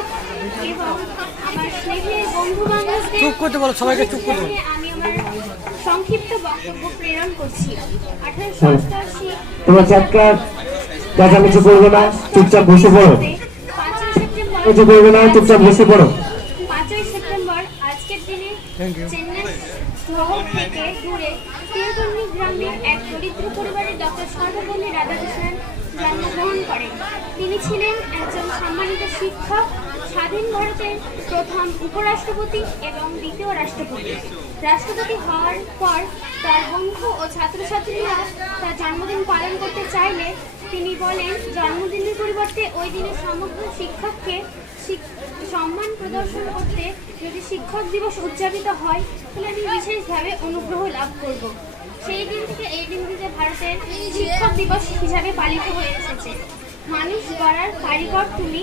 শিক্ষক এবং আমার স্নেহের বন্ধু বান্ধবদের চুপ করতে বলো, সবাইকে চুপ করতে বলো। আমি আমার সংক্ষিপ্ত বক্তব্য প্রেরণ করছি। 1888 তোমরা চাক্কার চেঁচামেচি করবে না, চুপচাপ বসে পড়ো। 5ই সেপ্টেম্বর কিছু করবে না, চুপচাপ বসে পড়ো। 5ই সেপ্টেম্বর আজকের দিনে চেন্নাই শহর থেকে দূরে তিরুপল্লী গ্রামের এক দরিদ্র পরিবারের ডক্টর সর্বপল্লী রাধাকৃষ্ণন জন্মগ্রহণ করেন। তিনি ছিলেন একজন সম্মানিত শিক্ষক, স্বাধীন ভারতের প্রথম উপরাষ্ট্রপতি এবং দ্বিতীয় রাষ্ট্রপতি। রাষ্ট্রপতি হওয়ার পর তার বন্ধু ও ছাত্রছাত্রীরা তার জন্মদিন পালন করতে চাইলে তিনি বলেন, জন্মদিনের পরিবর্তে ওই দিনে সমগ্র শিক্ষককে সম্মান প্রদর্শন করতে যদি শিক্ষক দিবস উদযাপিত হয় তাহলে আমি বিশেষভাবে অনুগ্রহ লাভ করব। সেই দিন থেকে এই দিনটিতে ভারতের শিক্ষক দিবস হিসাবে পালিত হয়ে এসেছে। মানুষ গড়ার কারিগর তুমি,